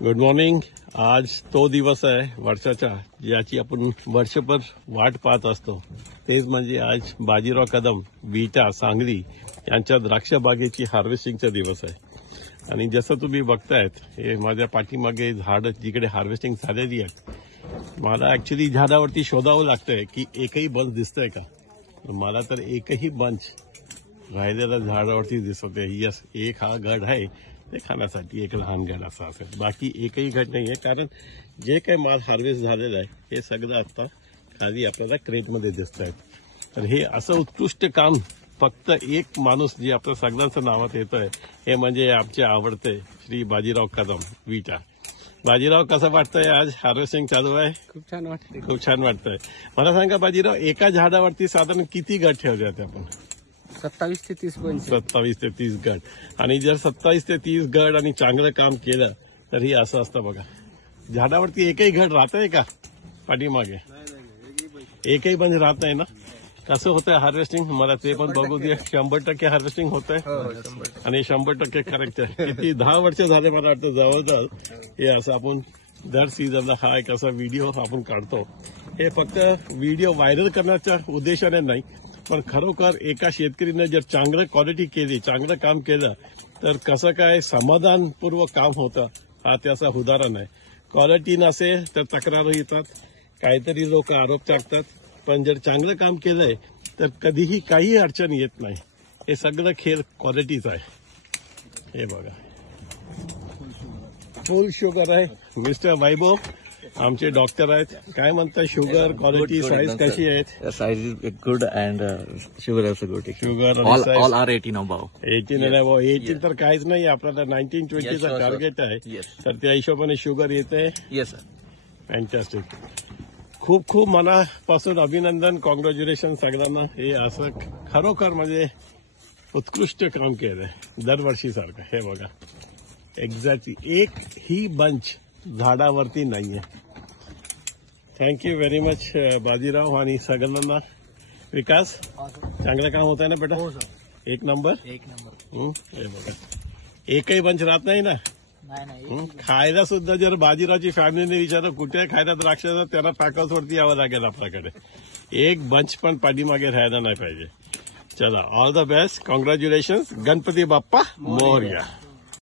Good morning. आज तो दिवस आहे वर्षाचा ज्याची आपण वर्षभर वाट पाहत असतो. तेच म्हणजे आज बाजीराव कदम विटा सांगली यांच्या द्राक्ष बागेची हार्वेस्टिंगचा दिवस आहे. आणि जसं तुम्ही बघतायत हे माझ्या पाठीमागे झाड जिकडे हार्वेस्टिंग झालेली आहेत. मला ऍक्च्युली झाडावरती शोधावं लागतंय की एकही बंच दिसतंय का. मला तर एकही बंच राहिलेल्या झाडावरती दिसत आहे. यस, एक हा गड आहे ते खाण्यासाठी, एक लहान गड असा असेल. बाकी एकही गड नाही आहे, कारण जे काही माल हार्वेस्ट झालेला आहे हे सगळं आता खाली आपल्याला क्रेटमध्ये दिसत आहेत. तर हे असं उत्कृष्ट काम फक्त एक माणूस जे आपल्या सगळ्यांचं नावात येत आहे हे म्हणजे आमचे आवडते श्री बाजीराव कदम विटा. बाजीराव, कसं वाटतंय आज हार्वेस्टिंग चालू आहे? खूप छान वाटते. खूप छान वाटतंय. मला सांगा बाजीराव, एका झाडावरती साधारण किती गड ठेवले आहेत आपण? 27 ते 30 पण 27 ते 30 गड. आणि जर 27 ते 30 गड आणि चांगलं काम केलं तर ही असं असतं बघा. झाडावरती एकही गड राहतंय का पाठीमागे? एकही बंद राहत नाही ना. कसं होतंय हार्वेस्टिंग मला ते पण बघू दे. 100% हार्वेस्टिंग होत आहे आणि 100% करेक्ट आहे. किती 10 वर्ष झाले मला वाटतं जवळजवळ हे असं आपण दर सीझनला हा एक असा व्हिडिओ आपण काढतो. हे फक्त व्हिडिओ व्हायरल करण्याच्या उद्देशाने नाही, पण खरोखर एका शेतकरीनं जर चांगलं क्वालिटी केली, चांगलं काम केलं तर कसं काय समाधानपूर्वक काम होतं हा त्याचा उदाहरण आहे. क्वालिटी नसेल तर तक्रार येतात, काहीतरी लोक आरोप टाकतात, पण जर चांगलं काम केलंय तर कधीही काही अडचण येत नाही. हे सगळं खेळ क्वालिटीच आहे. हे बघा, फुल शुगर आहे. मिस्टर वैभव आमचे डॉक्टर आहेत. काय म्हणतात, शुगर क्वालिटी साईज कशी आहेत? Size is good and sugar also good. Sugar All are 18 above. 18 तर काहीच नाही. आपल्याला 19-20चा sure, टार्गेट आहे. Yes. तर त्या हिशोबाने शुगर येते. Yes, sir. फॅन्टॅस्टिक. खूप खूप मनापासून अभिनंदन, कॉंग्रॅच्युलेशन सगळ्यांना. हे असं खरोखर म्हणजे उत्कृष्ट काम केलंय दरवर्षीसारखं. हे बघा, एक्झॅक्टली एक ही बंच झाडावरती नाहीये. थँक्यू व्हेरी मच बाजीराव आणि सगळ्यांना. विकास, चांगलं काम होत आहे ना बेटा? एक नंबर. हे बघा, एकही बंच राहत नाही ना. खायला सुद्धा जर बाजीरावची फॅमिलीने विचारलं कुठे खायला द्राक्ष, त्यांना पॅकर्सवरती यावं लागेल आपल्याकडे. एक बंच पण पाठीमागे राहायला नाही पाहिजे. चला, all the best, congratulation. Ganpati Bappa Morya.